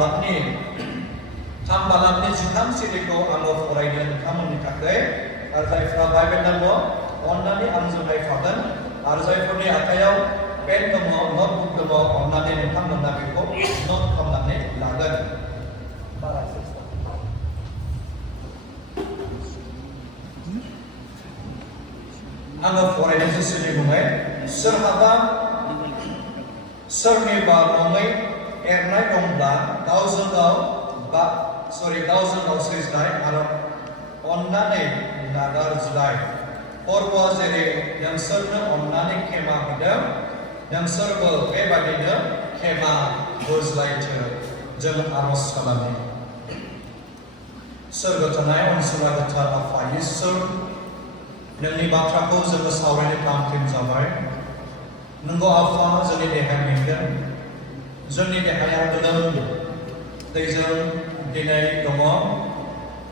Ini tambalannya jutaan siriko alo furaiden kamu nikakai arzai frabai benamo onnani amzunai fadan arzai furni akayau pen demo notebook demo onnani nukam mendabiko not kamnane lagan alo furaiden sisiri bungai serhaba serni ba bungai ernai dongba gauzon seisnai aro onnane nagar julai porwa jere yang serna onnane kema hidam yang serba bebadina kema bozlai jeng aros kalami serga tanai onsura gata afa yisur nangni batraku jeng saurani kamtim jabai nunggu afa jeni dehan minggan जोंनि देहाया गोलोम दैजों दिनै दङ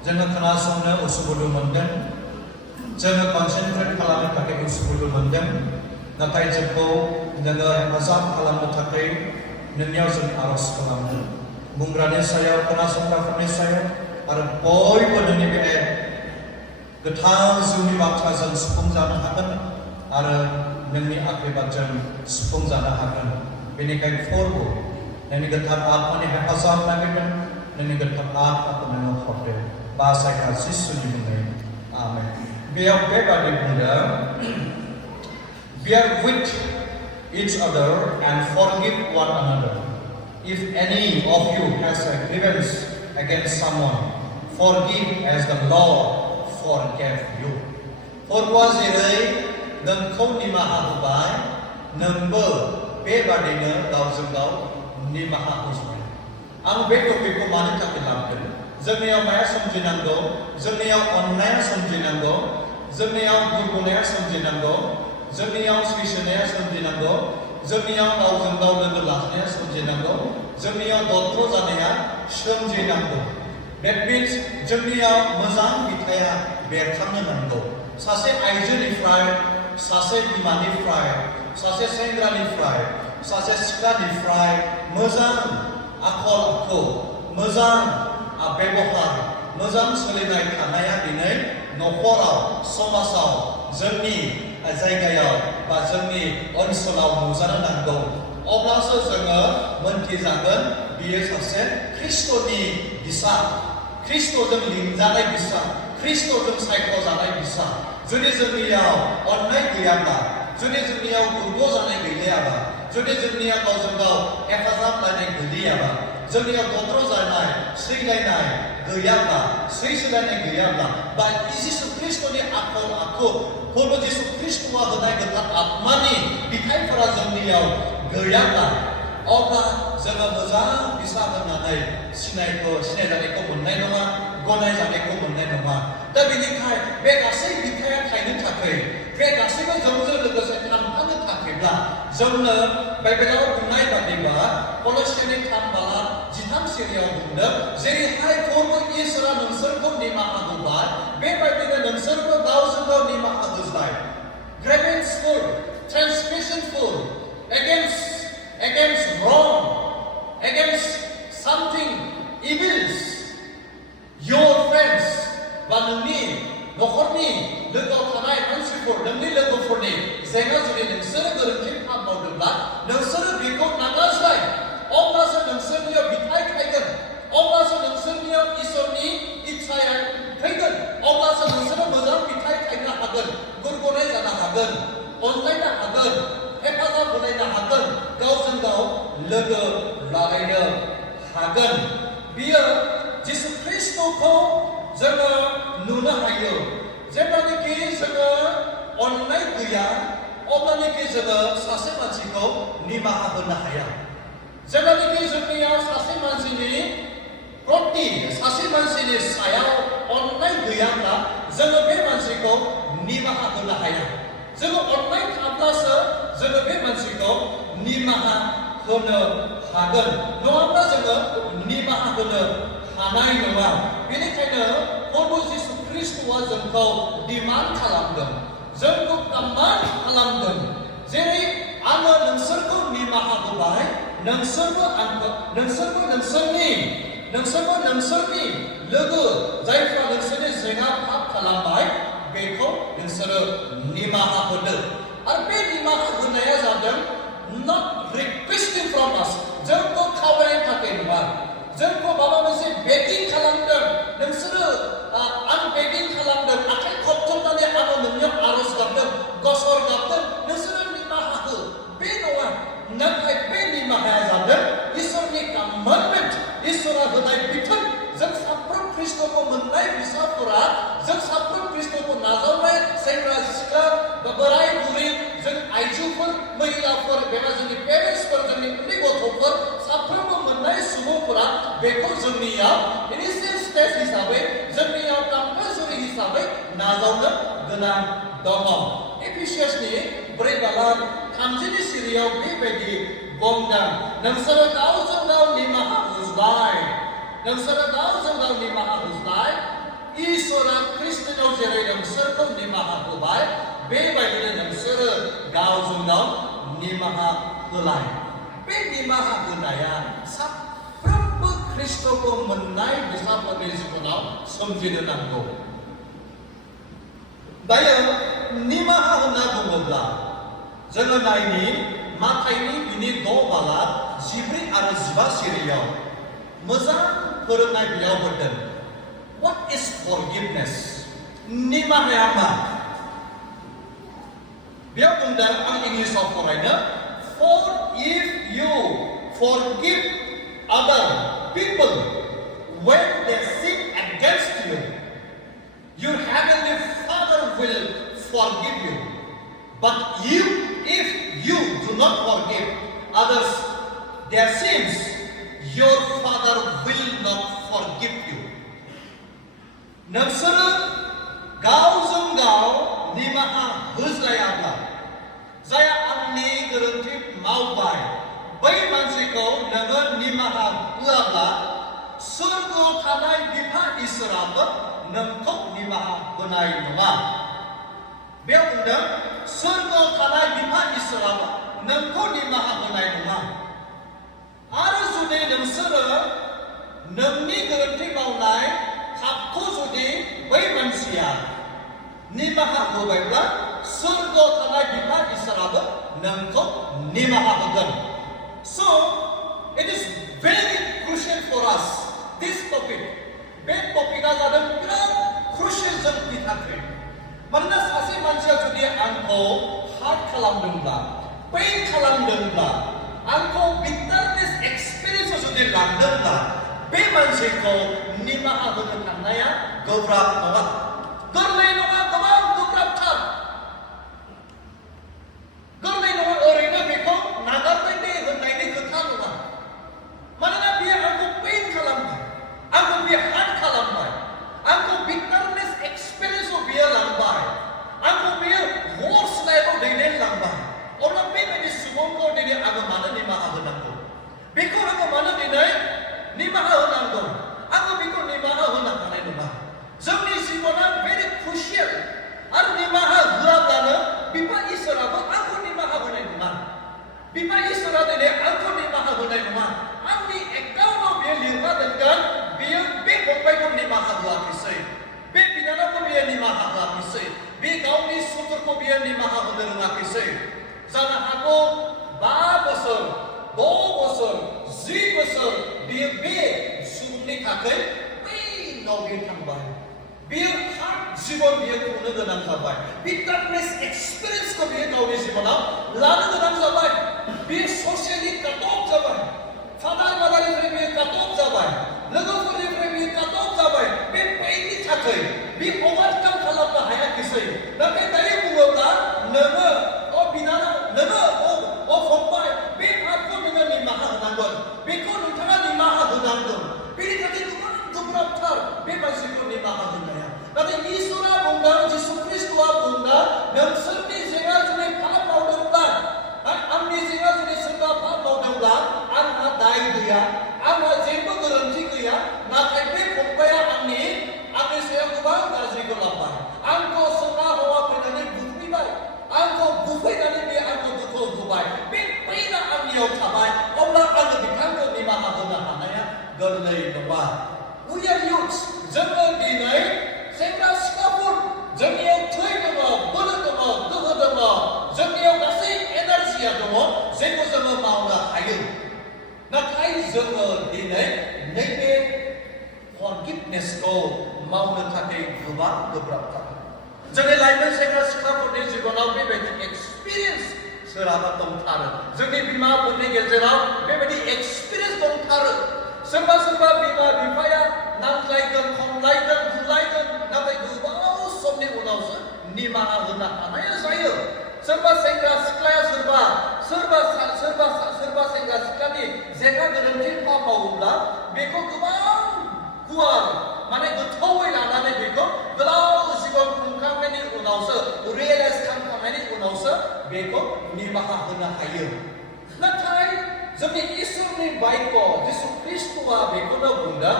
जोङो खोनासंनो उसुखुथु मोनदों जोङो कनसेन्ट्रेट खालामनो थाखाय उसुखुथु मोनदों नाथाय जोंखौ नोङो हेफाजाब खालामनो थाखाय नोंनियाव जों आरज खालामो बुंग्रानि सायाव खोनासंग्राफोरनि सायाव आरो बयबो नोंनि बे गोथां जिउनि बाथ्राजों सुफुंजानो हागोन आरो नोंनि आखिरबादजों सुफुंजानो हागोन बेनिखायनो फोरबो नोंनि गोथार आत्मानि हेफाजाब नागिरदों नोंनि गोथार आत्माखौ नोङो हरदो बासायग्रा जिसुनि मुङै आमेन बेयाव बेबादि बुंदों bear with each other and forgive one another if any of you has a grievance against someone forgive as the Lord forgave you फोरबोआ जेरै नोंखौ निमाहा होबाय नोंबो बेबादिनो गावजों गाव निमाहा होबाय आं बे टपिकखौ मानि थाखाय लाबोदों जोंनियाव माया सोमजिनांगौ जोंनियाव अननाया सोमजिनांगौ जोंनियाव दुर्बलनाया सोमजिनांगौ जोंनियाव सैसोनाया सोमजिनांगौ जोंनियाव गावजों गाव लोगो लाखिनाया सोमजिनांगौ जोंनियाव दत्र जानाया सोमजिनांगौ that means जोंनियाव मोजां बिथाया बेरखांनो नांगौ सासे आइजोनिफ्राय सासे बिमानिफ्राय सासे सेंग्रानिफ्राय सासे सिख्लानिफ्राय मोजां आखल आखु मोजां बेबहार मोजां सोलिनाय थानाया दिनै नखराव समाजाव जोंनि जायगायाव बा जोंनि ओनसोलाव नुजानो नांगौ अब्लासो जोङो मोनथिजागोन बियो सासे ख्रिस्ट'नि बिसा ख्रिस्ट'जों लिंजानाय बिसा ख्रिस्ट'जों सायख'जानाय बिसा जुदि जोंनियाव अननाय गैयाब्ला जुदि जोंनियाव दुर्ग जानाय गैलियाबा जुदि जोंनियाव गावजों गाव हेफाजाब लानाय गैलियाबा जोंनियाव दत्र जानाय सैलायनाय गैयाब्ला सैसोलायनाय गैयाब्ला बा जिसु ख्रिस्ट'नि आखल आखु फोरबो जिसु ख्रिस्ट'आ होनाय गोथार आत्मानि बिथाइफोरा जोंनियाव गैयाब्ला अब्ला जोङो मोजां बिसा होननानै सिनायजानायखौ मोननाय नङा गनायजानायखौ मोननाय नङा दा बेनिखाय बे गासै बिथाया थायनो थाखाय बे गासैबो जोंजों लोगोसे थांफानो थाखायब्ला जोंनो बाइबेलाव बुंनाय बादिबा कल'सियानि 3:13 सिरियाव बुंदों जेरैहाय फोरबो इसोरा नोंसोरखौ निमाहा होबाय बेबायदिनो नोंसोरबो गावजों गाव निमाहा होज्लाय ग्रेभेन्सफुल ट्रान्सग्रेसनफुल against wrong against something evils your friends बा नोंनि नखरनि लोगोआव थानाय मानसिफोर नोंनि लोगोफोरनि जेंना जुदि नोंसोरो गोरोन्थि फाफ मावदोंब्ला नोंसोरो बेखौ नागारज्लाय अब्लासो नोंसोरनियाव बिथाइ थायगोन अब्लासो नोंसोरनियाव इसोरनि इच्छाया फैगोन अब्लासो नोंसोरो मोजां बिथाइ थायनो हागोन गुरगुनाय जानो हागोन अनलायनो हागोन हेफाजाब होलायनो हागोन गावजों गाव लोगो लालायनो हागोन बियो जिसु ख्रिस्ट'खौ जोङो नुनो हायो जेब्लानोखि जोङो अननाय गैया अब्लानोखि जोङो सासे मानसिखौ निमाहा होनो हाया जेब्लानोखि जोंनियाव सासे मानसिनि प्रति सासे मानसिनि सायाव अननाय गैयाब्ला जोङो बे मानसिखौ निमाहा होनो हाया जोङो अननाय थाब्लासो जोङो बे मानसिखौ निमाहा होनो हागोन नङाब्ला जोङो निमाहा होनो हानाय नङा बेनिखायनो प्रभु जिसु ख्रिस्ट'आ जोंखौ डिमान्ड खालामदों जोंखौ कमान्ड खालामदों जेरै आङो नोंसोरखौ निमाहा होबाय नोंसोरनि लोगो जायफ्रा नोंसोरनि जेंना फाफ खालामबाय बेखौ नोंसोरो निमाहा होदो आरो बे निमाहा होनाया जादों not requesting from us जोंखौ खावलायनो थाखाय नङा जोंखौ माबा मोनसे बेगिं खालामदों नोंसोरो आं बेगिं खालामदों आखाइ खबथबनानै आङो नोंनियाव आरज गाबदों गसर गाबदों नोंसोरो निमाहा हो बे नङा नाथाय बे निमाहाया जादों इसोरनि कमान्डमेन्ट इसोरा होनाय बिथोन जों साफ्रोम ख्रिस्ट'खौ मोननाय फिसाफोरा जों साफ्रोम ख्रिस्ट'खौ नाजावनाय सेंग्रा सिख्ला बोराय बुरै जों आइजोफोर महिलाफोर एबा जोंनि पेरेन्टसफोर जोंनि उन्दै गथ'फोर साफ्रोमबो मोननाय सुबुंफोरा बेखौ जोंनियाव इनिशियेल स्टेज हिसाबै जोंनियाव कम्पालसरि हिसाबै नाजावनो गोनां दङ एफिसियासनि 4:30 सिरियाव बेबायदि बुंदों नोंसोरो गावजों गाव निमाहा होज्लाय नोंसोरो गावजों गाव निमाहा होज्लाय इसोरा ख्रिस्ट'नाव जेरै नोंसोरखौ निमाहा होबाय बेबायदिनो नोंसोरो गावजों गाव निमाहा होलाय बे निमाहा होनाया साफ्रोमबो ख्रिस्ट'खौ मोननाय बिसाफोरनि जिबनाव सोमजिनो नांगौ दायो निमाहा होनना बुङोब्ला जोङो नायनि माथाइनि बिनि 6:14 आरो 15 सिरियाव मोजां फोरोंनाय बेयाव होदों What is forgiveness? निमाहाया मा? बेयाव बुंदों आं इंलिसाव फरायनो For if you forgive other people when they sin against you, your heavenly Father will forgive you. But if you do not forgive others their sins, your Father will not forgive you. नोंसोरो गावजों गाव निमाहा होज्लायाब्ला जाय आंनि गोरोन्थि मावबाय बै मानसिखौ नोङो निमाहा होआब्ला सोरगोआव थानाय बिफा इसोराबो नोंखौ निमाहा होनाय नङा बेयाव बुंदों सोरगोआव थानाय बिफा इसोराबो नोंखौ निमाहा होनाय नङा आरो जुदि नोंसोरो नोंनि गोरोन्थि मावनाय पापखौ जुदि बै मानसिया निमाहा होबायब्ला सोरगोआव थानाय बिफा इसोराबो नोंखौ निमाहा होगोन So it is very crucial for us this topic बे टपिकआ जादों बिराद क्रुशियेल जोंनि थाखाय मानोना सासे मानसिया जुदि आंखौ हार्ट खालामदोंब्ला पेइन खालामदोंब्ला आंखौ बिटारनेस एक्सपिरियेन्सआव जुदि लांदोंब्ला बे मानसिखौ निमाहा होनो थांनाया गोब्राब नङा गोरलै नङा गोबां गोब्राबथार गोरलै नङा ओरैनो बेखौ नागारबाय दे होननायनि खोथा नङा मानोना बियो आंखौ पेइन खालामबाय आंखौ बियो हार्ट खालामबाय आंखौ बिटारनेस एक्सपिरियेन्सआव बियो लांबाय आंखौ बियो वर्स लाइफआव दैदेनलांबाय अब्ला बेबायदि सुबुंखौ दिनै आङो मानो निमाहा होनांगौ बेखौ आङो मानो दिनै निमाहा होनांगौ आङो बेखौ निमाहा होनो हानाय नङा जोंनि जिबना भेरि क्रुशियेल आरो निमाहा होआब्लानो बिफा इसोराबो आंखौ निमाहा होनाय नङा बिफा इसोरा दिनै आंखौ निमाहा होनाय नङा आंनि एकाउन्टआव बियो लिरना दोनगोन बियो बे फंबायखौ निमाहा होआखैसै बे बिनानावखौ बियो निमाहा होआखैसै बे गावनि सुथुरखौ बियो निमाहा होनो रोङाखैसै जानो हागौ 5 बोसोर 6 बोसोर 10 बोसोर बियो बे सुबुंनि थाखाय बै नाव बियो थांबाय बियो हार्ट जीवन बियो खुंनो गोनां जाबाय बिटारनेस एक्सपिरियेन्सखौ बियो गावनि जिबनाव लानो गोनां जाबाय बियो ससियेलि काट अफ जाबाय फादार मादारनिफ्राय बियो काट अफ जाबाय लोगोफोरनिफ्राय बियो काट अफ जाबाय बे पेइननि थाखाय बियो अभारकाम खालामनो हायाखैसै नाथाय दायो बुङोब्ला नोङो बिनानाव नोङो फंबाय बे पापखौ नोङो निमाहा होनांगोन बेखौ नोंथाङा निमाहा होनांगोन बेनि थाखाय गोबां गोब्राबथार बे मानसिखौ निमाहा होनाया नाथाय इसोरा बुंदों जिसु ख्रिस्ट'आ बुंदों नोंसोरनि जेंना जुदि पाप मावदोंब्ला आंनि जेंना जुदि सोरबा पाप मावदोंब्ला आंहा दाय गैया आंहा जेबो nङा. We are youths. जोङो दिनै सेंग्रा सिख्लाफोर जोंनियाव थै दङ, बोलो दङ, गोहो दङ. जोंनियाव गासै एनार्जिया दङ जेखौ जोङो मावनो हायो. नाथाय जोङो दिनै नैबे फरगिभनेसखौ मावनो थाखाय गोबां गोब्राबथार. जोंनि लाइमोन सेंग्रा सिख्लाफोरनि जिबनाव बेबायदि एक्सपिरियेन्स सोरहाबा दंथारो. जोंनि बिमाफोरनि गेजेराव बेबायदि एक्सपिरियेन्स दंथारो. सोरबा सोरबा बिमा बिफाया नांज्लायगोन, खमलायगोन, बुलायगोन, नाथाय गोबाव समनि उनावसो निमाहा होनो हानाया जायो. सोरबा सेंग्रा सिख्लाया सोरबा सेंग्रा सिख्लानि जेंना गोरोन्थि मावोब्ला बेखौ गोबां गुवार माने गोथौवै लानानै बेखौ गोलाव जिबन खुंखांनायनि उनावसो रियेलाइज खालामखांनायनि उनावसो बेखौ निमाहा होनो हायो. नाथाय जोंनि इसोरनि बाइक जिसु ख्रिस्ट'आ बेखौनो बुंदों,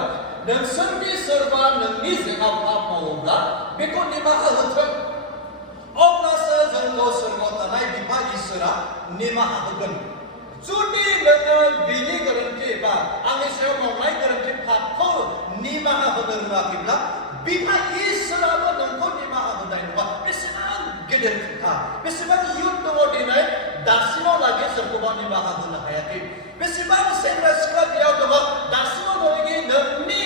नोंसोरनि सोरबा नोंनि जेंना पाप मावोब्ला बेखौ निमाहा होथों, अब्लासो जोंखौ सोरगोआव थानाय बिफा इसोरा निमाहा होगोन. जुदि नोङो बिनि गोरोन्थि एबा आंनि सायाव मावनाय गोरोन्थि पापखौ निमाहा होनो रोङाखैब्ला बिफा इसोराबो नोंखौ निमाहा होनाय नङा. बेसेबां गेदेर खोथा, बेसेबां इयुन दङ दिनै दासिमाव लागै सोरखौबा निमाहा होनो हायाखै. बेसेबां सेंग्रा सिख्ला बेयाव दङ दासिमाव नोंनि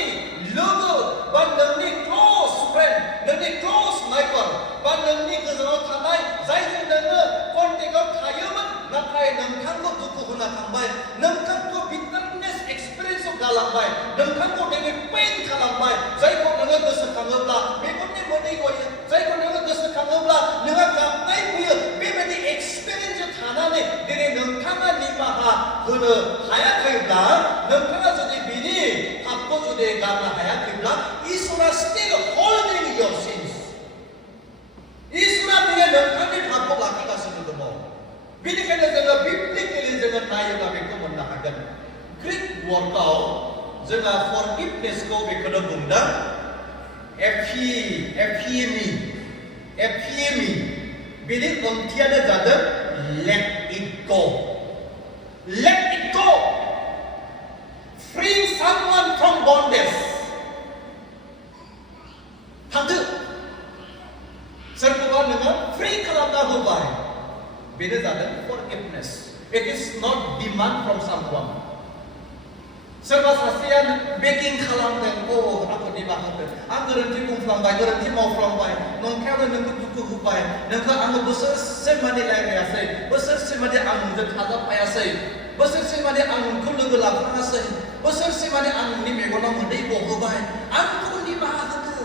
लोगो बा नोंनि क्ल'ज फ्रेन्ड, नोंनि क्ल'ज नाइबार बा नोंनि गोजानाव थानाय जायजों नोङो कन्टेक्टआव थायोमोन, नाथाय नोंथांखौ दुखु होना थांबाय, नोंथांखौ बिटारनेस एक्सपिरियेन्सआव गालांबाय, नोंथांखौ दिनै पेइन खालामबाय, जायखौ नोङो गोसोखाङोब्ला मेगननि मोदै गयो, जायखौ नोङो गोसोखाङोब्ला नोंहा गाबनाय फैयो. बेबायदि एक्सपिरियेन्सजों थानानै दिनै नोंथाङा निमाहा होनो हायाखैब्ला, नोंथाङा जुदि बिनि पापखौ जुदि गारनो हायाखैब्ला, इसोरा स्टिल हल्डिं योर सिन्स. इसोरा दिनै नोंथांनि पापखौ लाखिगासिनो दङ. बेनिखायनो जोङो बिब्लिकेलि जोङो नायोब्ला बेखौ मोननो हागोन. ग्रीक वर्डआव जोंहा फरगिभनेसखौ बेखौनो बुंदों एफिएमि. बेनि ओंथियानो जादों let it go. Let it go. Free someone from bondage. थांदो. सोरखौबा नोङो फ्रि खालामना होबाय. बेनो जादों forgiveness. It is not demand from someone. सोरबा सासेया बेकिं खालामदों, आंखौ निमाहा होदो, आं गोरोन्थि बुंफ्लांबाय, गोरोन्थि मावफ्लांबाय, नंखायावनो नोंखौ दुखु होबाय, नोंखौ आङो बोसोरसे माने रायज्लायासै, बोसोरसे माने आं नोंजों थाजाबफायासै, बोसोरसे माने आं नोंखौ लोगो लाफाङासै, बोसोरसे माने आं नोंनि मेगनाव मोदै गहोबाय, आंखौ निमाहा होदो.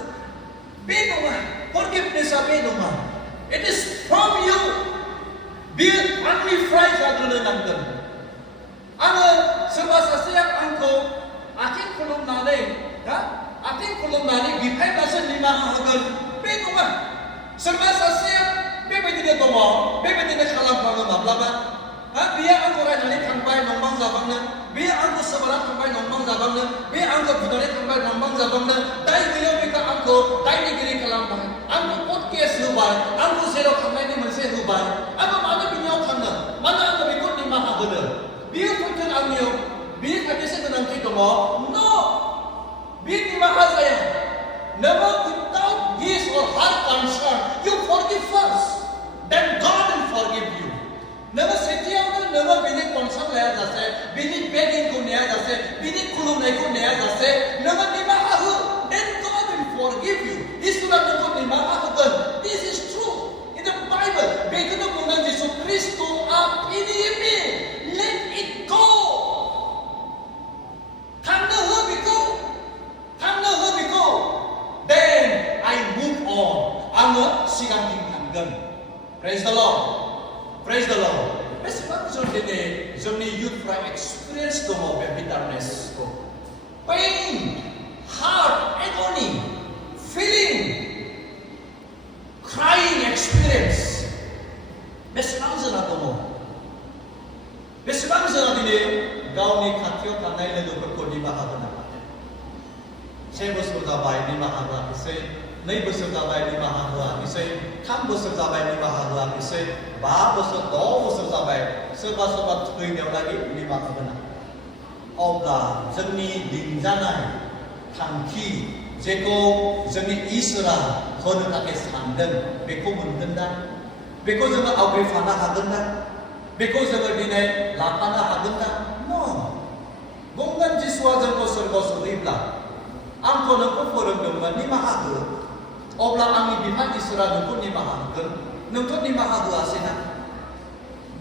बे नङा, फरगिभनेसआ बे नङा. It is from you. बियो आंनिफ्राय जाग्रोनो नांगोन. आङो सोरबा सासेया आंखौ आथिं खुलुमनानै बिफायब्लासो निमाहा होगोन, बे नङा. सोरबा सासेया बेबायदिनो दङ, बेबायदिनो खालामफ्लाङो माब्लाबा. बियो आंखौ रायनानै थांबाय नंबां जाबांनो, बियो आंखौ सोबाना थांबाय नंबां जाबांनो, बे आंखौ बुनानै थांबाय नंबां जाबांनो, दाय गैयाव बेखौ आंखौ दायनिगिरि खालामबाय, आंखौ कर्ट केस होबाय, आंखौ जेराव थांनायनि मोनसे होबाय. आङो मानो बिनियाव थांनो, मानो आङो बेखौ निमाहा होनो? बियो फैथों आंनियाव, बियो खायसे गोनांथि दङ. नो, बे निमाहा जाया. नोङो without his or her concern, you forgive first, then God will forgive you. नोङो सेथियावनो नोङो बिनि कनसार्न लायाजासे, बिनि बेगिंखौ नेयाजासे, बिनि खुलुमनायखौ नेयाजासे नोङो निमाहा हो, then God will forgive you. इसोरा नोंखौ निमाहा होगोन. This is true in the Bible. बेखौनो बुंदों जिसु ख्रिस्ट'आ फिरियेमि. Let it go. थांनो हो बेखौ. Then I move on. आङो सिगांथिं थांगोन. Praise the Lord. बेसेबां जों दिनै जोंनि युथफ्रा एक्सपिरियेन्स दङ बे बिटारनेसखौ. Pain, heart, agony, feeling, crying experience. बेसेबां जोंहा दङ? बेसेबां जोंहा दिनै गावनि खाथियाव थानाय लोगोफोरखौ निमाहा होनो हादों? 1 बोसोर जाबाय निमाहा होआखिसै, 2 बोसोर जाबाय निमाहा होआखिसै, 3 बोसोर जाबाय निमाहा होआखिसै, 5 बोसोर 6 बोसोर जाबाय, सोरबा थैनायाव लागि निमाहा होनो हादों. अब्ला जोंनि लिंजानाय थांखि जेखौ जोंनि इसोरा होनो थाखाय सानदों बेखौ मोनगोन ना? बेखौ जोङो आवग्रिफानो हागोन ना? बेखौ जोङो दिनै लाफानो हागोन ना? बुंगोन जिसुआ जोंखौ सोरगोआव सोहैब्ला आंखौ नोंखौ फोरोंदोंमोन निमाहा हो, अब्ला आंनि बिफा इसोरा नोंखौ निमाहा होगोन। नोंथ' निमाहा होआसै ना?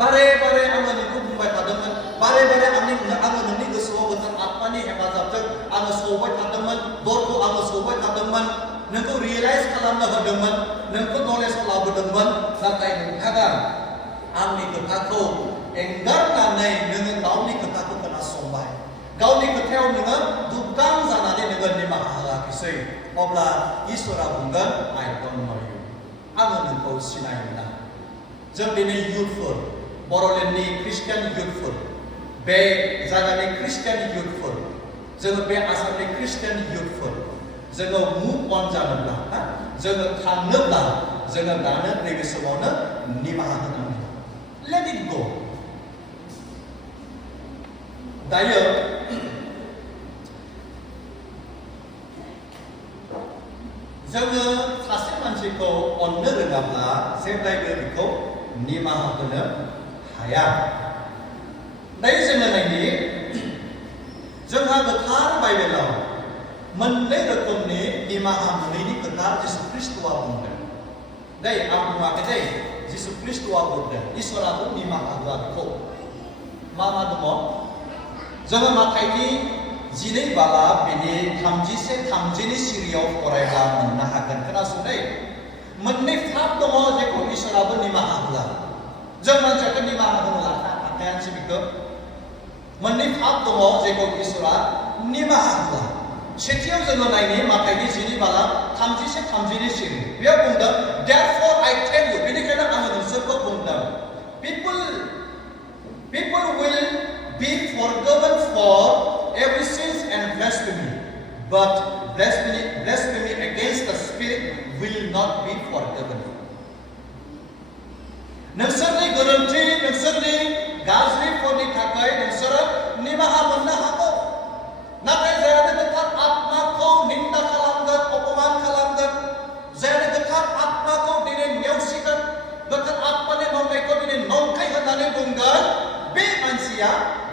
बारे बारे आङो नोंखौ बुंबाय थादोंमोन, बारे बारे आङो नोंनि गोसोआव गोथार आत्मानि हेफाजाबजों आङो सौबाय थादोंमोन, दरखौ आङो सौबाय थादोंमोन, नोंखौ रियेलाइज खालामनो होदोंमोन, नोंखौ नलेजाव लाबोदोंमोन। नाथाय नोंथाङा आंनि खोथाखौ एंगारनानै नोङो गावनि खोथाखौ खोनासंबाय, गावनि खोथायाव नोङो दुबगां जानानै नोङो निमाहा होआखिसै। अब्ला इसोरा बुंगोन आइ डन्ट नो इउ, आङो नोंखौ सिनाय मोना। जों दिनै इयुथफोर, बर'लेण्डनि ख्रिस्टियान इयुथफोर, बे जायगानि ख्रिस्टियान इयुथफोर, जोङो बे आसामनि ख्रिस्टियान इयुथफोर, जोङो मुभ अन जानोब्ला, जोङो थांनोब्ला जोङो दानो नैबे समावनो निमाहा होनांगोन। Let it go. दायो जोङो सासे मानसिखौ अननो रोङाब्ला जेब्लायबो बेखौ निमाहा होनो हाया। दायो जोङो नायनि जोंहा गोथार बाइबेलाव मोननै रोखोमनि निमाहा मोनैनि खोथा जिसु ख्रिस्ट'आ बुंदों। दायो आं बुङाखै दे, जिसु ख्रिस्ट'आ बुंदों इसोराबो निमाहा होआ बेखौ। मा दङ? जोङो माथाइनि 12 बाला बेनि 31-30 सिरियाव फरायब्ला मोननो हागोन। खोनासंदे, मोननै फाफ दङ जेखौ इसोराबो निमाहा होआ। जों मानसियाथ' निमाहा होनो हाखायानोसै बेखौ। मोननै फाफ दङ जेखौ इसोरा निमाहा होआ। सेथियाव जोङो नायनि माथाइनि 12 बाला 31-30 सिरि। बेयाव बुंदों therefore I tell you, बेनिखायनो आङो नोंसोरखौ बुंदों, people will be forgiven for every sin and blasphemy, but blasphemy against the Spirit will not be forgiven. नोंसोरनि गोरोन्थि, नोंसोरनि गाज्रिफोरनि थाखाय नोंसोरो निमाहा मोननो हागौ, नाथाय जायनो गोथार आत्माखौ निन्दा खालामगोन, अपमान खालामगोन, जायनो गोथार आत्माखौ दिनै नेवसिगोन, गोथार आत्मानि मावनायखौ दिनै नंखाय होननानै बुंगोन, बे मानसिया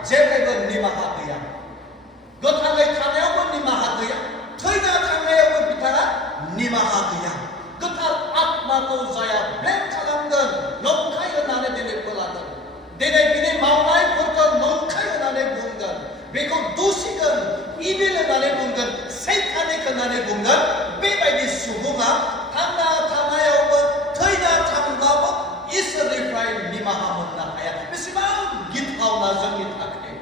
जेब्लायबो निमाहा गैया। गोथाङै थानायावबो निमाहा गैया, थैना थांनायावबो बिथाङा निमाहा गैया। गोथार आत्माखौ जाया ब्लेम खालामगोन, नंखाय होननानै दिनै फोलागोन, दिनै बिनि मावनायफोरखौ नंखाय होननानै बुंगोन, बेखौ दुसिगोन, इभिल होननानै बुंगोन, सैतानिक होननानै बुंगोन, बेबायदि सुबुङा थांना थानायावबो थैना थांब्लाबो इसोरनिफ्राय निमाहा मोननो हाया। बेसेबां गिथावना जोंनि थाखाय।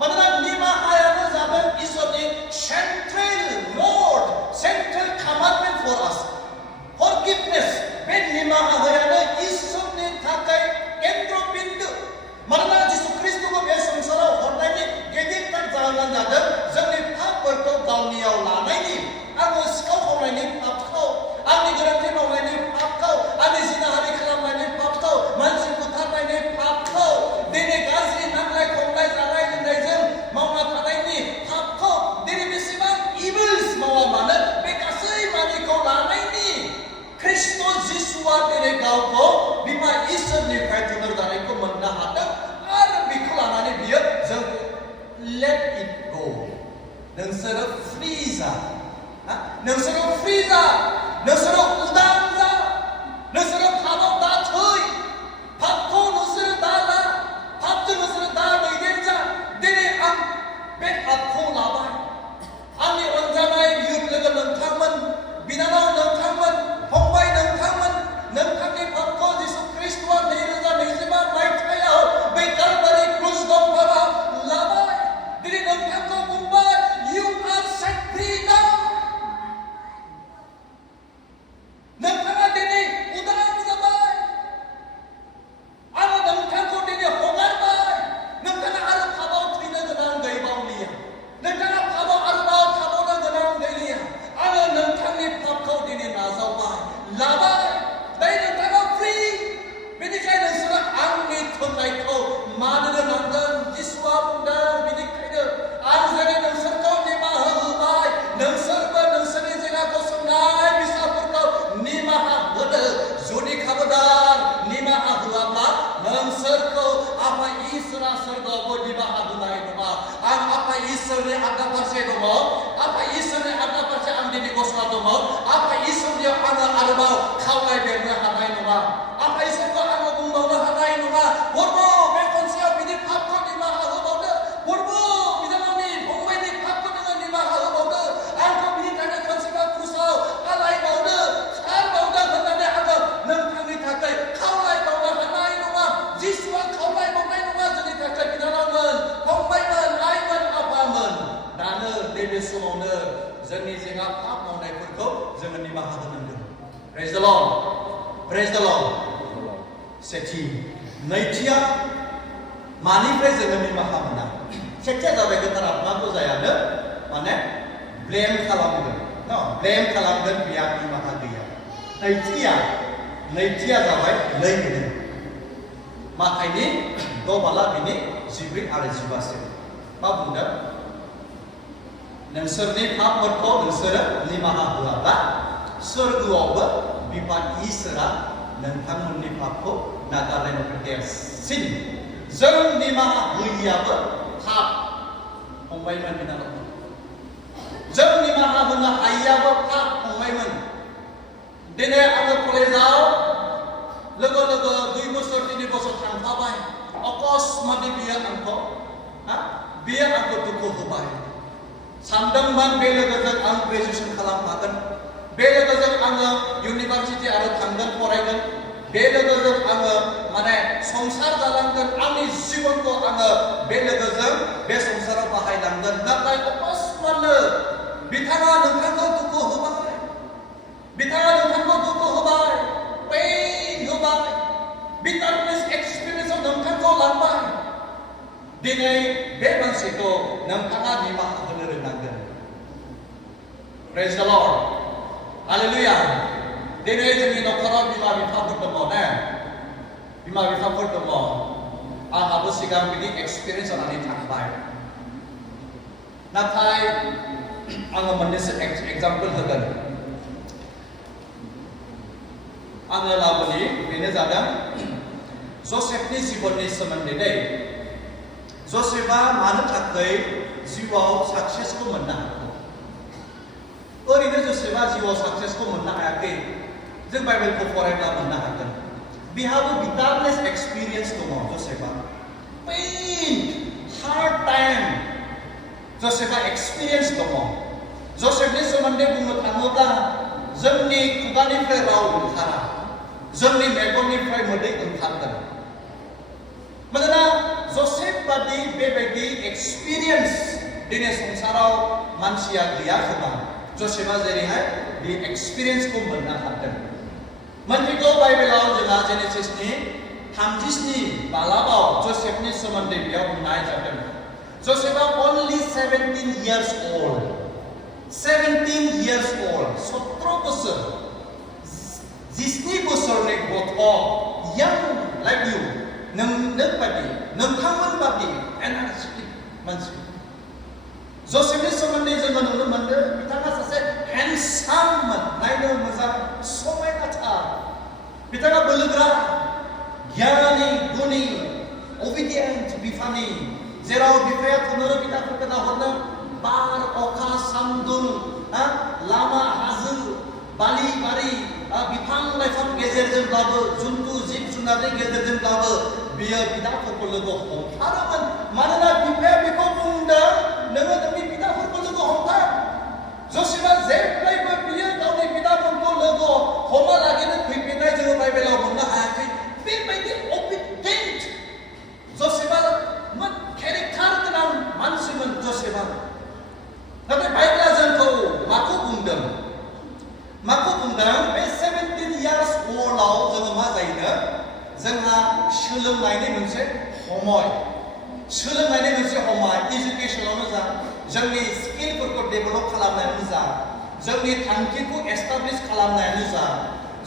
मानोना निमाहायानो जादों इसोरनि central word, central commandment for us. Forgiveness, बे निमाहायानो इसोरनि थाखाय केन्द्र बिन्दु। मानोना जिसु ख्रिस्ट'खौ बे संसाराव हरनायनि गेदेरथार जाहोनानो जादों जोंनि पापफोरखौ गावनियाव लानायनि। आङो सिखाव खावनायनि पापखौ, आंनि गोरोन्थि मावनायनि पापखौ, आंनि जिनाहारि खालामनायनि पापखौ, मानसि बुथारनायनि पापखौ, दिनै गाज्रि नांलाय खमलाय जानाय लोंनायजों मावना थानायनि पापखौ, दिनै बेसेबां इभिल्स मावा मानो बे गासै मानिखौ लानायनि ख्रिस्ट' जिसुआ दिनै गावखौ बिमा इसोरनिफ्राय जोनोम जानायखौ मोननो हादों आरो बेखौ लानानै बियो जोंखौ लेट इट गो, नोंसोरो फ्रि जा, नोंसोरो फ्रि जा, नोंसोरो उदां जा, नोंसोरो पापाव दा थै, पापखौ नोंसोरो दा ला, पापजों नोंसोरो दा दैदेन जा। दिनै आं बे पापखौ लाबाय। आंनि अनजानाय इयुथ लोगो नोंथांमोन, बिनानाव नोंथांमोन, फंबाय नोंथांमोन, नोंथांनि पापखौ जिसु ख्रिस्ट'आ 2025 मायथाइयाव बै कालभारि क्रुस दंफाङाव लाबाय। दिनै नोंथांखौ बुंबाय you are set free now। नों agak farse dong, apa Islamnya agak farse ang dini kosla dong, apa Islamnya agak arbau kau lagi berna hanai dong, apa Islamnya agak bumbau hanai dong, borbo bekonsia bini pakot di mahal dong, borbo bidangan ni bombay ni pakot dengan di mahal dong, angko bini tanya konsia kusau alai dong, hal dong hendak agak nengkang ni takai kau lagi dong hanai dong, jiswa kau lagi dong jadi takai bidangan, bombay man aiman apa man, dana dede sumone, jadi jangan apa mau naik berkau, jangan di mahal dong. Praise the Lord, praise the Lord. Seti, naitia, mani praise jangan di mahal mana. Setiap zaman kita apa tu saya ada, mana blame kalamkan, no blame kalamkan biar di mahal dia. Naitia zaman lain ini. Maka ini dua malam ini Jibril ada jibase. Apa bunda? Nensur ni apa berkau nensur lima haba, surga apa bipan Isra nentang muni papo nagalen pergi sin. Zon lima apa hab pemaiman bina. Zon lima haba ayah apa pemaiman. Dene ada kolezau, lagu dui bosor ini bosor tanpa bay. Okos madi biar angko, biar angko tuku hubai. Sandang man bela gajak ang graduation kalam makan, bela gajak ang university ada tanggal koraikan, bela gajak ang mana songsar dalamkan ang jiwan ko ang bela gajak be songsar bahai langgan, nakai okos mana bitanga nengkang ko tuku hubai, bitanga nengkang ko tuku hubai, pain hubai, bitterness experience nengkang ko lambai. Dinai beban situ nangkanga di mah bener nanggan. Praise the Lord. Hallelujah. Dinai jemi nokara bima bifapur demo na. Bima bifapur demo. Abu sigam bini experience orang ini tangbai. Natai ang mendesa example hagan. Ang labani ini zadang Joseph ni sibon ni semendai. Josepha mana takai jiwa sukses ko mana? Orang ini Josepha jiwa sukses ko mana ayake? Jeng Bible ko foreign mana akan? We have a bitterness experience to mo Josepha. Pain, hard time. Josepha experience to mo. Joseph ni semande bungut anggota. Jeng ni kugani fly rau uthara. Jeng ni megon ni fly mode uthara. Mana Joseph badi bebedi experience dini sengsarau manusia dia kena. Joseph jadi hai di experience ko mana happen. Menteri ko Bible law jela Genesis ni hamjis ni balabau Joseph ni semande dia unai jaten. Joseph only 17 years old. 17 years old. 17 besar. Disney besar ni boto young like you. Neng padi, neng kawan padi, energetic manusia. Joseph ni semande jangan orang mande, kita nak sase handsome, naik mazar, somai kata, kita nak belajar, gyani, guni, obedient, bifani, zero bifaya tunur kita perkata horna, bar, oka, samdul, lama, hazil, bali, bari, bifang, laifam, gezer jem laba, juntu, zip, sunade, gezer jem laba. Biar kita perkuluh hong harapan mana bifaya biko bunda nengat demi kita perkuluh hong tar Joseph zep play biar kau ni kita perkuluh homa lagi nak pipinai jangan Bible lawan bunda ayat bifaya di obedient Joseph mat karakter kenal manusia man Joseph tapi Bible ajan kau maku bunda be 17 years old lau jangan mazainya जोंहा सोलोंनायनि मोनसे समाय एजुकेशनावनो जा जोंनि स्किलफोरखौ develop खालामनायानो जा जोंनि थांखिखौ establish खालामनायानो जा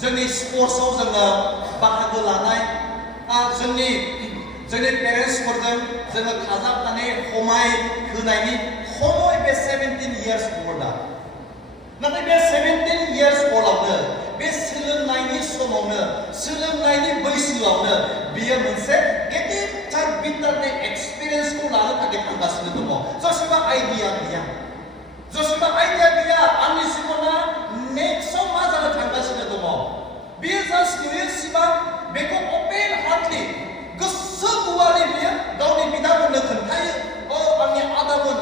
जोंनि स्पर्ट्सआव जोङो बाहागो लानाय जोंनि पेरेन्टसफोरजों जोङो थाजाबनानै समाय होनायनि समय बे 17 years oldआ नाथाय बे 17 years oldआवनो बे सोलोंनायनि समावनो सोलोंनायनि बैसोआवनो बियो मोनसे गेदेर नेकचार बिटारनि एक्सपिरियेन्सखौ लानो थाखाय थांगासिनो दङ जसेबा आइडिया गैया आंनि जिबना नेक्स्टआव मा जानो थांगासिनो दङ बियो जास्ट नुयो सिबां बेखौ अपेन हार्टलि गोसो गुवारै बियो गावनि बिदामोननो खोन्थायो आंनि आदामोन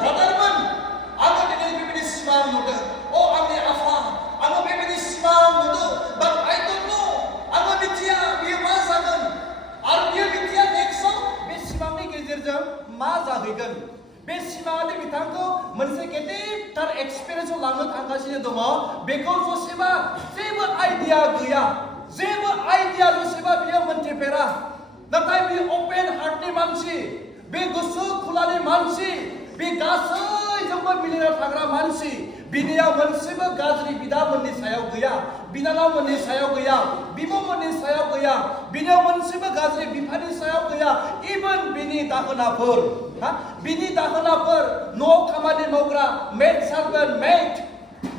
ब्रादारमोन आङो दिनै बेबायदि सिमां नुदों आंनि आफा आङो बेबायदि सिमां नुदों बाट आइ डन्ट नो आङो मिथिया बियो मा जागोन आरो बियो मिथिया नेक्स्टआव बे सिमांनि गेजेरजों मा जाहैगोन बे सिमाङादि बिथांखौ मोनसे गेदेरथार एक्सपिरियेन्सआव लांनो थांगासिनो दङ बेखौ जसेबा जेबो आइडिया गैया जसेबा बियो मोनथिफेरा नाथाय बियो अपेन हार्टनि मानसि बे गोसो खुलानि मानसि बे गासैजोंबो मिलिना थाग्रा मानसि बिनियाव मोनसेबो गाज्रि बिदामोननि सायाव गैया बिनानावमोननि सायाव गैया बिब'मोननि सायाव गैया बिनियाव मोनसेबो गाज्रि बिफानि सायाव गैया इभेन बिनि दाहोनाफोर न'आव खामानि मावग्रा मेड सार्भेन्ट मेड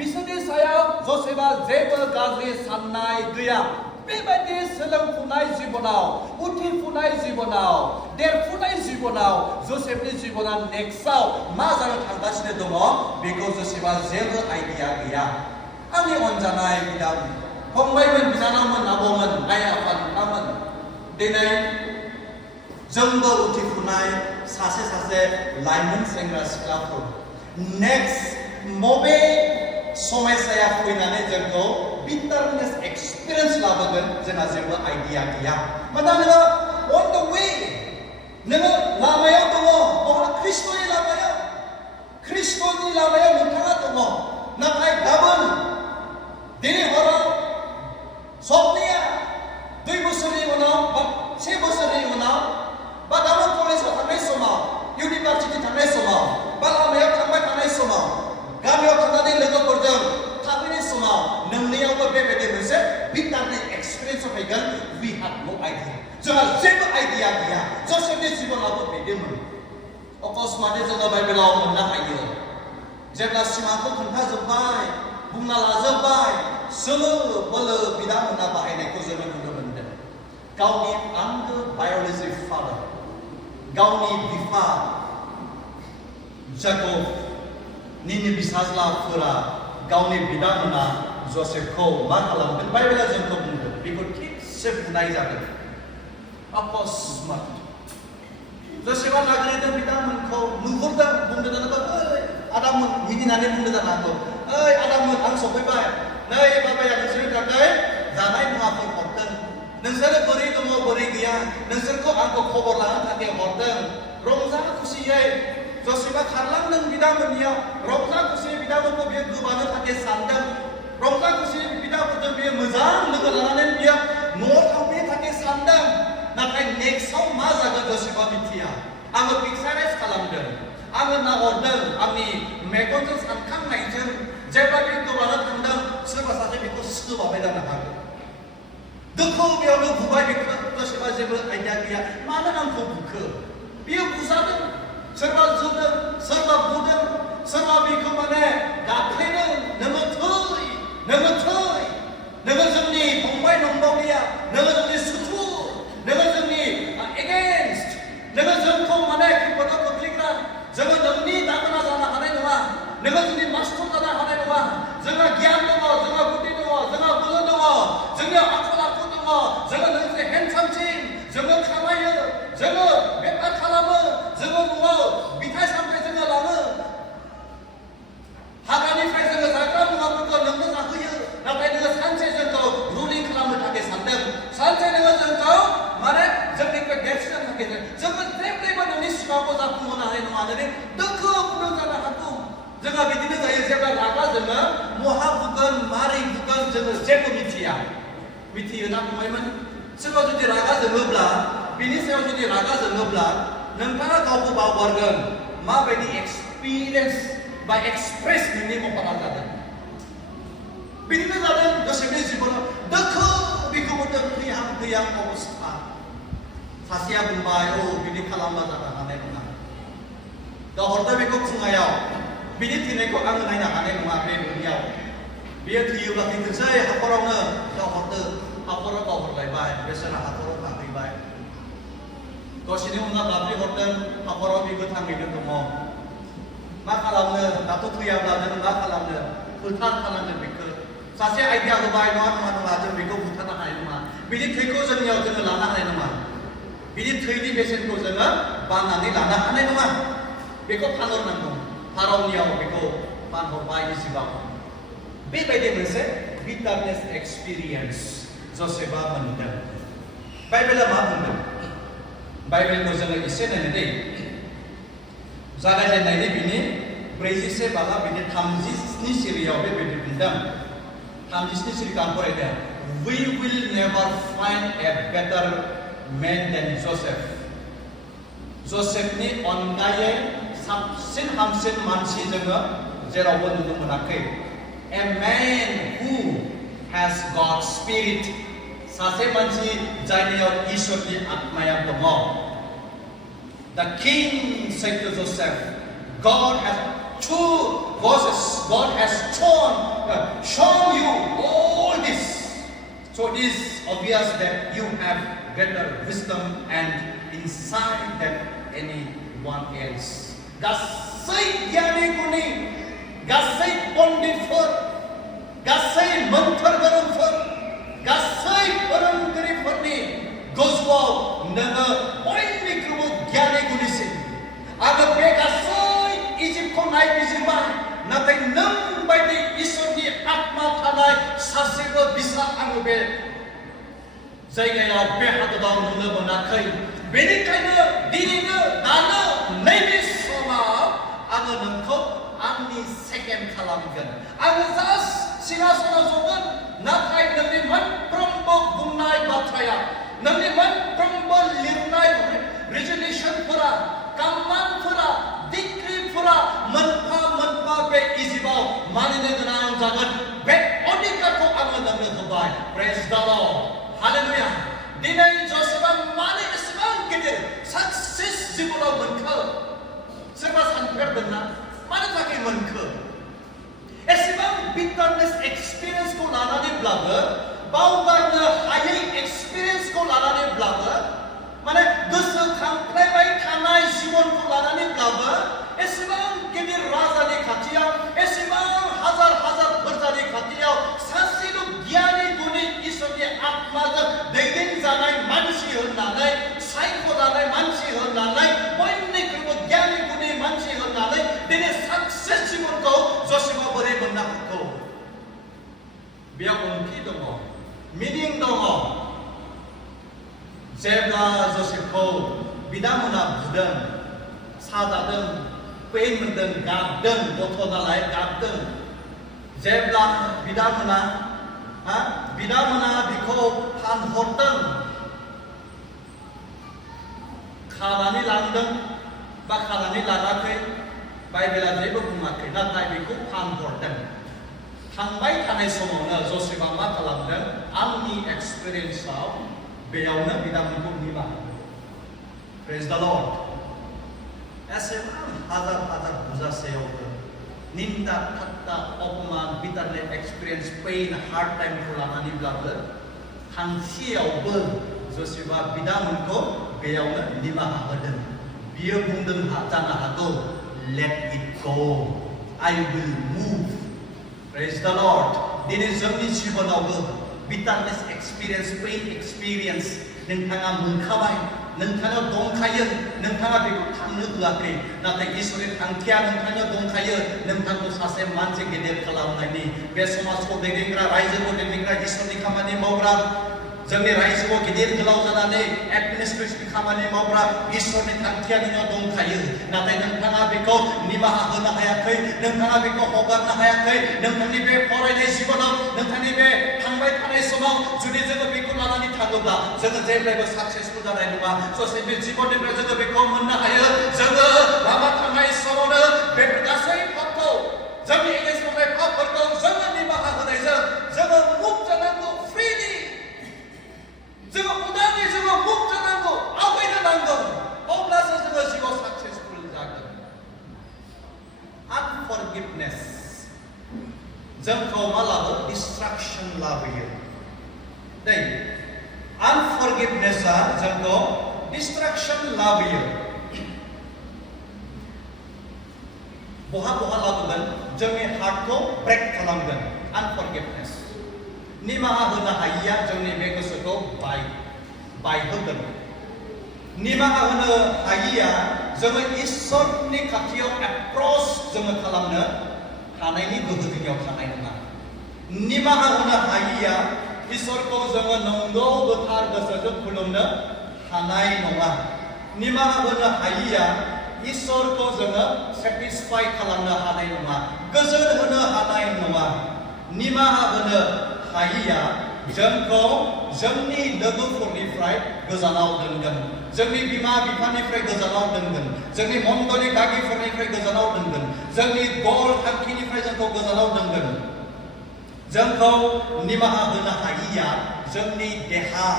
बिसोरनि सायाव जसेबा जेबो गाज्रि साननाय गैया बेबायदि सोलोंफुनाय जिबनाव उथिफुनाय जिबनाव देरफुनाय जिबनाव जसेफनि जिबना नेक्स्टआव मा जानो थांगासिनो दङ बेखौ जसेबा जेबो आइडिया गैया आंनि अनजानाय बिदा फंबायमोन बिनानावमोन आबौमोन आइ आफा नोंथांमोन दिनै जोंबो उथिफुनाय सासे लाइमोन सेंग्रा सिख्लाफोर नेक्स्ट मबे समस्याया फैनानै जोंखौ बिटारनेस एक्सपिरियेन्स लाबोगोन जोंहा जेबो आइडिया गैया मानोना नोङो अन द वे नोङो लामायाव दङ बहा ख्रिस्ट'नि लामायाव नोंथाङा दङ नाथाय गाबोन दिनै हराव सबनिया 2 बोसोरनि उनाव बा 1 बोसोरनि उनाव बा गाबोन कलेजाव थांनाय समाव इउनिभार्सिटि थांनाय समाव बा लामायाव थांबाय थानाय समाव गामियाव थांनानै लोगोफोरजों थाफैनाय समाव नोंनियावबो बेबायदि मोनसे बिटारनि एक्सपिरियेन्स फैगोन वी हैव नो आइडिया जोंहा जेबो आइडिया गैया जसेफनि जिबनावबो बेदिमोन अकस्मातै जोङो बाइबेलाव मोननो हायो जेब्ला सिमांखौ खोन्थाजोब्बाय बुंना लाजोब्बाय सोलो बोलो बिदामोना बाहायनायखौ जोङो नुनो मोनदों गावनि आंगो बाय'ल'जि फादार गावनि बिफा जायखौ निनि बिसाज्लाफोरा गावनि बिदामोना जसेफखौ मा खालामदों बाइबेला जोंखौ बुंदों बेखौ थिगसे बुंनाय जादों अकस्मात जसेफा नागिरदों बिदामोनखौ नुहुरदों बुंदों आदामोन मिनिनानै बुंदों जानो हागौ आदामोन आं सफैबाय नै बाबाया नोंसोरनि थाखाय जानाय मुवाखौ हरदों नोंसोरो बोरै दङ बोरै गैया नोंसोरखौ आंखौ खबर लानो थाखाय हरदों रंजा खुसियै जसेफा खारलांदों बिदामोननियाव रंजा खुसियै बिदामोनखौ बियो गोबानो थाखाय सानदों रंजा खुसियै बिदाफोरजों बियो मोजां लोगो लानानै बियो न'आव थांफैनो थाखाय सानदों नाथाय नेक्स्टआव मा जागोन जसेफा मिथिया आङो पिक्साराइज खालामदों आङो नाहरदों आंनि मेगनजों सानखांनायजों जेब्ला बे गोबानो थांदों सोरबा सासे बेखौ सोबाबाय जानो हागौ दुखु बेयावनो बुबाय बेखौ जसेफा जेबो आइडिया गैया मानो आंखौ बुखो बियो बुजादों सोरबा जुदों सोरबा बुदों सोरबा बेखौ माने गाबख्रायदों नोङो जोंनि फंबाय नंबावलिया नोङो जोंनि सुथुर नोङो जोंनि एगेन्स्ट नोङो जोंखौ माने खैफोदाव खोख्लैग्रा जोङो नोंनि दाहोना जानो हानाय नङा नोङो जोंनि मास्टर जानो हानाय नङा जोंहा गियान दङ जोंहा बुद्धि दङ जोंहा बोलो दङ जोंनियाव आखल आखु दङ जोङो नोंसोर हेन्डसामसिन जोङो खामायो जोङो बेफार खालामो जोङो न'आव बिथाइ सामथाइ जोङो लाङो हाग्रानिफ्राय जोङो जाग्रा मुवाफोरखौ नोंनो जाहोयो नाथाय नोङो सानसे जोंखौ रुलिं खालामनो थाखाय सानदों सानसे नोङो जोंखौ माने जोंनिफ्राय देरसिन थाखाय जोङो जेब्लायबो नोंनि सिमांखौ जाफुंहोनो हानाय नङा होननानै दोखो बुंदों जानो हागौ जोंहा बिदिनो जायो जेब्ला रागा जोङो महा बुगोन मारै बुगोन जोङो जेबो मिथियो ना फंबायमोन सोरबा जुदि रागा जोङोब्ला बिनि सायाव जुदि रागा जोङोब्ला नोंथाङा गावखौ बावगारगोन माबायदि एक्सपिरियेन्स बा एक्सप्रेस नोंनि महरा जादों बिदिनो जादों जसेफनि जिबनाव दोखो बेखौ मोनदों थैहां अबस्था सासेया बुंबाय बिदि खालामबा जानो हानाय नङा गावहरदों बेखौ फुङायाव बिनि थैनायखौ आङो नायनो हानाय नङा बे दुनियाव बियो थैयोब्ला थैथोंसै हाखरावनो गावहरदों हाखराव गावहरलायबाय बेसोरा हाखराव गाखैबाय दसेनि उनाव गाबज्रि हरदों हाखराव बे गोथाङैनो दङ मा खालामनो दाथ' थैयाब्ला जों मा खालामनो फोथारखानांगोन बेखौ सासे आइडिया होबाय नङा जों बेखौ बुथारनो हानाय नङा बिनि थैखौ जोंनियाव जोङो लानो हानाय नङा बिनि थैनि बेसेनखौ जोङो बाननानै लानो हानाय नङा बेखौ फानहरनांगौ फारावनियाव बेखौ फानहरबाय इसिबां बेबायदि मोनसे बिटारनेस एक्सपिरियेन्स जसेफआ मोनदों बाइबेला मा बुंदों बाइबेलखौ जोङो एसे नायनानै जागायजेननायनि बिनि 41 बाला बिनि 30 सिरियाव बेबायदि बुंदों 30 सिरिखौ आं फरायदों We will never find a better man than Joseph. Josephनि अनगायै साबसिन हामसिन मानसि जोङो जेरावबो नुनो मोनाखै A man who has God's spirit. सासे मानसि जायनियाव ईश्वरनि आत्माया दङ The king said to Joseph, God has shown you all this. So it is obvious that you have greater wisdom and insight than anyone else. Gasai gyani guni, gasai ponditfar, gasai mantar garumfar, gasai porangarifarni, goswal nanga oinikrubu gyani gunisin. Aga be gasai Egypt ko nai bizimai, natai nang baidi isoni atma thanai sasego bisa anu be जायगायाव बे हादराव नुनो मोनाखै बेनिखायनो दिनैनो दानो नैबे समाव आङो नोंखौ आंनि सेकेन्ड खालामगोन आङो जास्ट सिंहासनाव जगोन नाथाय नोंनि मोनफ्रोमबो बुंनाय बाथ्राया नोंनि मोनफ्रोमबो लिरनाय रेजोलिउसनफोरा कामानफोरा डिक्रिफोरा मोनफा मोनफा बे इजिप्टआव मानिनो गोनां जागोन बे अधिकारखौ आङो नोंनो होबाय प्रेज द लर्ड हालेलुया दिनै जसेफआ मानो एसेबां गिदिर साक्सेस जिबनाव मोनखो सोरबा सानफेरदोंना मानो थाखाय मोनखो एसेबां बिटारनेस एक्सपिरियेन्सखौ लानानैब्लाबो बावगारनो हायै एक्सपिरियेन्सखौ लानानैब्लाबो माने गोसोखांफ्लायबाय थानाय जिबनखौ लानानैब्लाबो एसेबां गिदिर राजानि खाथियाव एसेबां हाजार हाजार फोरजानि खाथियाव सासेल' गियानि गुनि इसोरनि आत्माजों दैदेनजानाय मानसि होननानै सायख'जानाय मानसि होननानै बयनिख्रुइबो गियानि गुनि मानसि होननानै दिनै साक्सेस जिबनखौ जसेफआ बोरै मोननो हागौ बेयाव ओंथि दङ मिनिं दङ जेब्ला जसेफखौ बिदामोना बुदों साजादों पेइन मोनदों गाबदों गथ' नालाय गाबदों जेब्ला बिदामोना बिखौ फानहरदों खानानै लांदों बा खानानै लाङाखै बाइबेला जेबो बुङाखै नाथाय बेखौ फानहरदों थांबाय थानाय समावनो जसेफआ मा खालामदों आंनि एक्सपिरियेन्सआव बेयावनो बिदामोनखौ निमाहा प्रेज द लर्ड एसेबां हाजार हाजार बुजासेयावबो निन्दा ठाट्टा अपमान बिटारनेस एक्सपिरियेन्स पेइन हार्ड टाइमखौ लानानैब्लाबो थांखियावबो जसेफआ बिदामोनखौ बेयावनो निमाहा होदों बियो बुंदों जानो हागौ let it go I will move praise द लर्ड दिनै जोंनि जिबनावबो बिटारनेस एक्सपिरियेन्स पेइन एक्सपिरियेन्स नोंथाङा मोनखाबाय नोंथाङा दंखायो नोंथाङा बेखौ थांनो होआखै नाथाय इसोरनि थांखिया नोंथाङा दंखायो नोंथांखौ सासे मानसि गेदेर खालामनायनि बे समाजखौ दैदेनग्रा रायजोखौ दैदेनग्रा इसोरनि खामानि मावग्रा जोंनि रायजोआव गिदिर गोलाव जानानै एडमिनिस्ट्रेशन खामानि मावग्रा इसोरनि थांखिया नोंनाव दंखायो नाथाय नोंथाङा बेखौ निमाहा होनो हायाखै नोंथाङा बेखौ हगारनो हायाखै नोंथांनि बे फरायनाय जिबनाव नोंथांनि बे थांबाय थानाय समाव जुदि जोङो बेखौ लानानै थाङोब्ला जोङो जेब्लायबो साक्सेसफुल जानाय नङा ससे बे जिबननिफ्राय जोङो बेखौ मोननो हायो जोङो लामा थांनाय समावनो बे गासै फाफखौ जोंनि एगेन्स्ट मावनाय फाफफोरखौ जोङो निमाहा होनायजों जोङो मुक्त जानांगौ फ्रिलि जोङो उदाङै जोङो मुक्त जानांगौ आवगायनो नांगौ अब्लासो जोङो जिउआव साक्सेसफुल जागोन आनफरगिभनेस जोंखौ मा लाबो डिस्ट्राक्शन लाबोयो दै आनफरगिभनेसआ जोंखौ distraction labiyo. Boha-boha labugan, जोंनि heart-खौ break खालामगोन, unforgiveness. निमाहा होनो हायिया जोंनि बे गोसोखौ बायहोगोन. निमाहा होनो हायिया जोङो इसोरनि खाथियाव approach जोङो खालामनो हानायनि गोहो जोंनियाव थानाय नङा. निमाहा होनो हायिया इसोरखौ जोङो नंगौ गोथार गोसोजों खुलुमनो हानाय नङा. निमाहा होनो हायिया इसोरखौ जोङो satisfy खालामनो हानाय नङा, गोजोन होनो हानाय नङा. निमाहा होनो हायिया जोंखौ जोंनि लोगोफोरनिफ्राय गोजानाव दोनगोन, जोंनि बिमा बिफानिफ्राय गोजानाव दोनगोन, जोंनि मण्डली गागिफोरनिफ्राय गोजानाव दोनगोन, जोंनि गल थांखिनिफ्राय जोंखौ गोजानाव दोनगोन. जोंखौ निमाहा होनो हायिया जोंनि देहा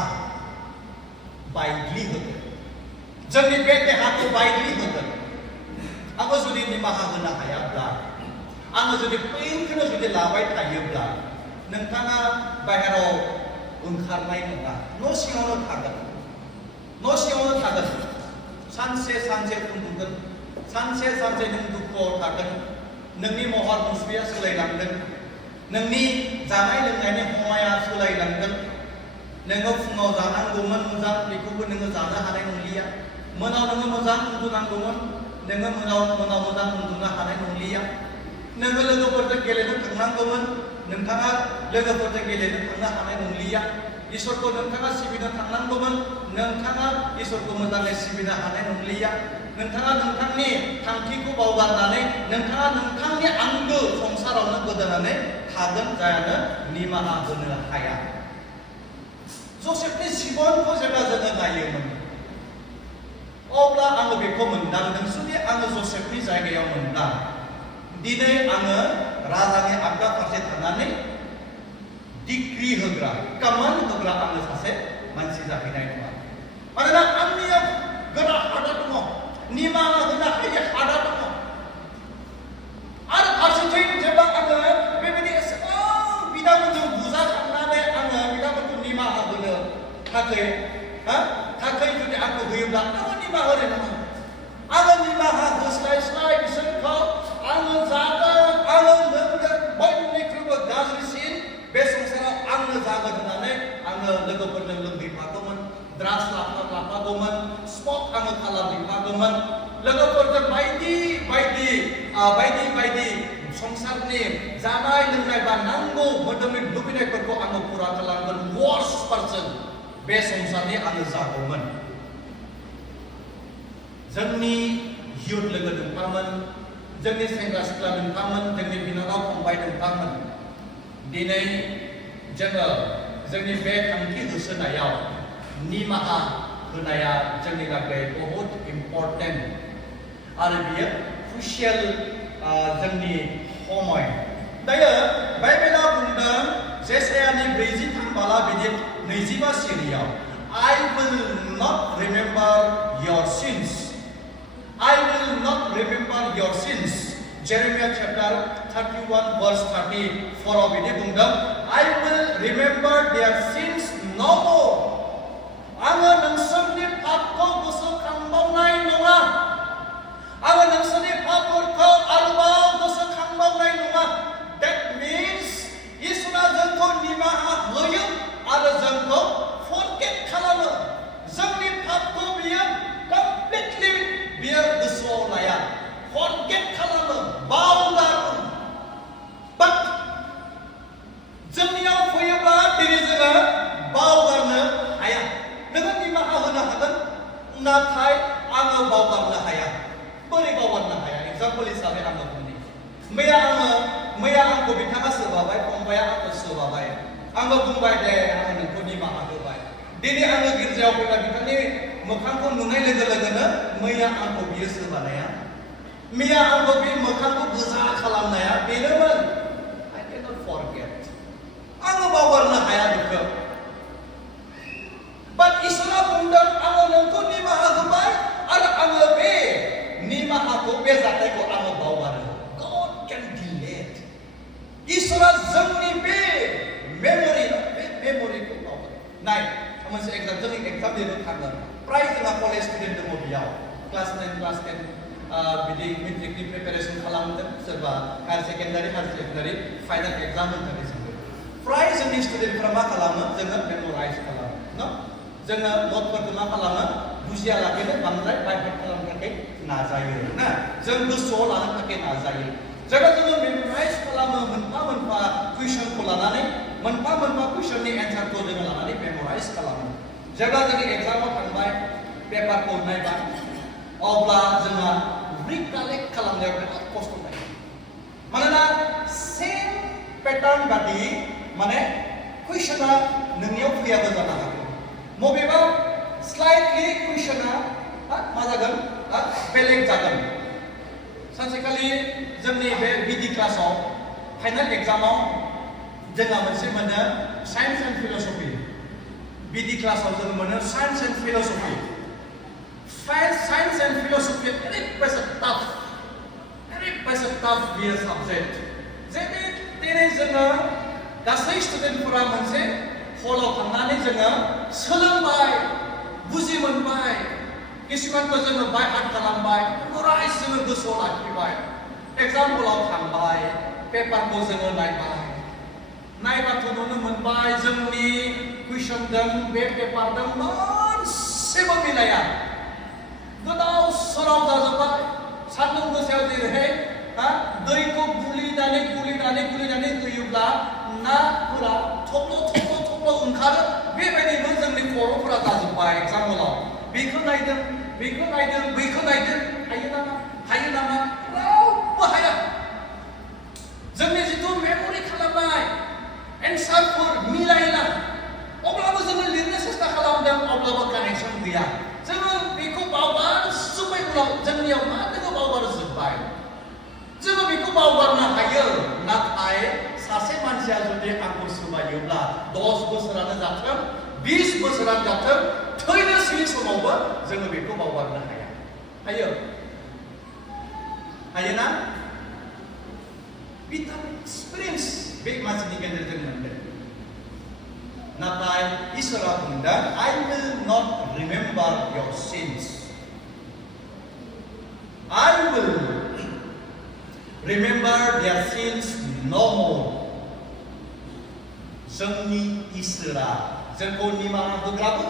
बायग्लि होगोन, जोंनि बे देहाखौ बायग्लि होगोन. आङो जुदि निमाहा होनो हायाब्ला, आङो जुदि पेइनखौनो जुदि लाबाय थायोब्ला, नोंथाङा बाहेराव ओंखारनाय नङा, न' सिङावनो थागोन, न' सिङावनो थागोन. सानसे सानसे उन्दुगोन, सानसे सानसे नों दुखुआव थागोन, नोंनि महर मुस्रिया सोलायलांगोन, नोंनि जानाय लोंनायनि हमाया सोलायलांगोन. नोङो फुङाव जानांगौमोन मोजां, बेखौबो नोङो जानो हानाय नंलिया. मोनाव नोङो मोजां उन्दुनांगौमोन, नोङो मोनाव मोजां उन्दुनो हानाय नंलिया. नोङो लोगोफोरजों गेलेनो थांनांगौमोन, नोंथाङा लोगोफोरजों गेलेनो थांनो हानाय नंलिया. इसोरखौ नोंथाङा सिबिनो थांनांगौमोन, नोंथाङा इसोरखौ मोजाङै सिबिनो हानाय नंलिया. नोंथाङा नोंथांनि थांखिखौ बावगारनानै नोंथाङा नोंथांनि आंगो संसारावनो गोदोनानै थागोन, जायानो निमाहा होनो हाया. जसेफनि जिबनखौ जेब्ला जोङो नायोमोन, अब्ला आङो बेखौ मोनदांदों, जुदि आङो जसेफनि जायगायाव मोनब्ला दिनै आङो राजानि आगदा फारसे थानानै डिक्रि होग्रा, कमान होग्रा आङो सासे मानसि जाहैनाय नङा. मानोना आंनियाव गोरा हादा दङ, निमाहा होनो हायै हादा दङ. आरो फारसेथिं जेब्ला आङो बेबायदि एसेबां बिदामोनजों बुजाखांनानै आङो बिदामोनखौ निमाहा होनो थाखै जुदि आंखौ होयोब्ला आङो निमाहा होनाय नङा. आङो निमाहा होस्लायस्लाय बिसोरखौ आङो जागोन, आङो लोंगोन, बयनिख्रुइबो गाज्रिसिन बे संसाराव आंनो जागोन होननानै आङो लोगोफोरजों लोंहैफागौमोन, ड्राग्स लाफागौमोन, स्मक आङो खालामहैफागौमोन, लोगोफोरजों बायदि बायदि संसारनि जानाय लोंनाय बा नांगौ मोदोमनि लुबैनायफोरखौ आङो पुरा खालामगोन. वर्स्ट पार्सन बे संसारनि आङो जागौमोन. जोंनि युथ लोगो नोंथांमोन, जोंनि सेंग्रा सिख्ला नोंथांमोन, जोंनि बिनानाव फंबाय नोंथांमोन, दिनै जोङो जोंनि बे थांखि होसोनायाव निमाहा होनाया जोंनि थाखाय बहुत इम्पर्टेन्ट आरो बियो क्रुशियेल जोंनि समय. दायो बाइबेला बुंदों जेसायानि 43:22 सिरियाव, I will not remember your sins. I will not remember your sins. Jeremiah chapter 31:34 बिदि बुंदों, I will remember their sins no more. आङो नोंसोरनि पापखौ गोसोखांबावनाय नङा. आङो नोंसोरनि पापफोरखौ आरोबाव गोसोखांबावनाय नङा. That means इसोरा जोंखौ निमाहा होयो आरो जोंखौ forget खालामो. जोंनि पापखौ बियो completely बियो गोसोआव लाया, forget खालामो, बावगारो. But जोंनियाव फैयोब्ला दिनै जोङो बावगारनो हाया. नोङो निमाहा होनो हागोन, नाथाय आङो बावगारनो हाया. बोरै बावगारनो हाया? एग्जाम्पल हिसाबै आङो बुंनि. मैया आंखौ बिथाङा सोबाबाय, फंबाया आंखौ सोबाबाय, आङो बुंबाय दे आङो नोंखौ निमाहा होबाय. दिनै आङो गिर्जायाव फैबाय, बिथांनि मोखांखौ नुनाय लोगो लोगोनो मैया आंखौ बियो सोबानाया, मैया आंखौ बे मोखांखौ गोजा खालामनाया बेनोमोन. I cannot forget. आङो बावगारनो हाया बेखौ. But इसोरा बुंदों आङो नोंखौ निमाहा होबाय आरो आङो बे निमाहाखौ, बे जाथायखौ आङो बावगारो. God can delete. इसोरा जोंनि बे मेमोरिखौ बावगारो. नाय मोनसे एग्जाम, जोंनि एग्जाम लिरनो थाङो, प्राय जोंहा college student demo biaw class 10 बिदि मेट्रिकनि प्रिपेरेसन खालामदों सोरबा हायर सेकेन्डारि फाइनाल एग्जाम होनो थाखाय जोङो फ्राय जोंनि स्टुडेन्टफोरा मा खालामो जोङो मेमराइज खालामो न जोङो नटफोरखौ मा खालामो बुजिया लाखिनो बांद्राय बायहार्ट खालामनो थाखाय नाजायो ना जों गोसोआव लानो थाखाय नाजायो जेब्ला जोङो मेमराइज खालामो मोनफा कुइसनखौ लानानै मोनफा कुइसननि एन्सारखौ जोङो लानानै मेमराइज खालामो जेब्ला जोङो एग्जामाव थांबाय पेपारखौ नायबाय अब्ला जोंहा रिकालेक्ट खालामनायाव बिराद खस्थ' जायो मानोना सेम पेटार्न बादि माने कुइसना नोंनियाव फैयाबो जानो हागौ मबेबा स्लाइटलि कुइसना मा जागोन बेलेग जागोन सानसेखालि जोंनि बे बिडि क्लासाव फाइनाल एग्जामाव जोंहा मोनसे मोनो साइन्स एन्ड फिलसफि बिडि क्लासाव जों मोनो science and philosophy Science and philosophy ओरैबायसा tough बेयो साबजेक्ट जेरै दिनै जोङो गासै स्टुडेन्टफोरा मोनसे हलाव थांनानै जोङो सोलोंबाय बुजि मोनबाय किसुमानखौ जोङो बाय हार्ट खालामबाय अराय जोङो गोसोआव लाखिबाय एग्जाम हलाव थांबाय पेपारखौ जोङो नायबाथ' नुनो मोनबाय जोंनि कुइसनजों बे पेपारजों मोनसेबो मिलाया गोदाव सोराव जाजोब्बाय सान्दुं गोसायाव जेरैहाय दैखौ गुलिनानै होयोब्ला नाफोरा थब्ल' ओंखारो बेबायदिनो जोंनि खर'फोरा जाजोब्बाय एग्जाम हलाव बेखौ नायदों हायो नामा रावबो हाया जोंनि जिथु मेम'रि खालामनाय एन्सारफोर मिलायला अब्लाबो जोङो लिरनो सेस्था खालामदों अब्लाबो कानेक्सन गैया जोङो बेखौ बावगारजोब्बाय उनाव जोंनियाव मा दङ बावगारजोब्बाय जोङो बेखौ बावगारनो हायो नाथाय सासे मानसिया जुदि आंखौ सोमायोब्ला 10 बोसोरानो जाथों 20 बोसोरानो जाथों थैनोसै समावबो जोङो बेखौ बावगारनो हायोना बिथां एक्सपिरियेन्स बे मानसिनि गेजेरजों मोनदों नाथाय इसोरा बुंदों I will not remember your sins. I will remember their sins no more. जोंनि इसोरा जोंखौ निमाहा होग्राबो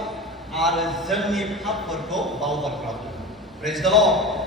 आरो जोंनि पापफोरखौ बावगारग्राबो। Praise the Lord.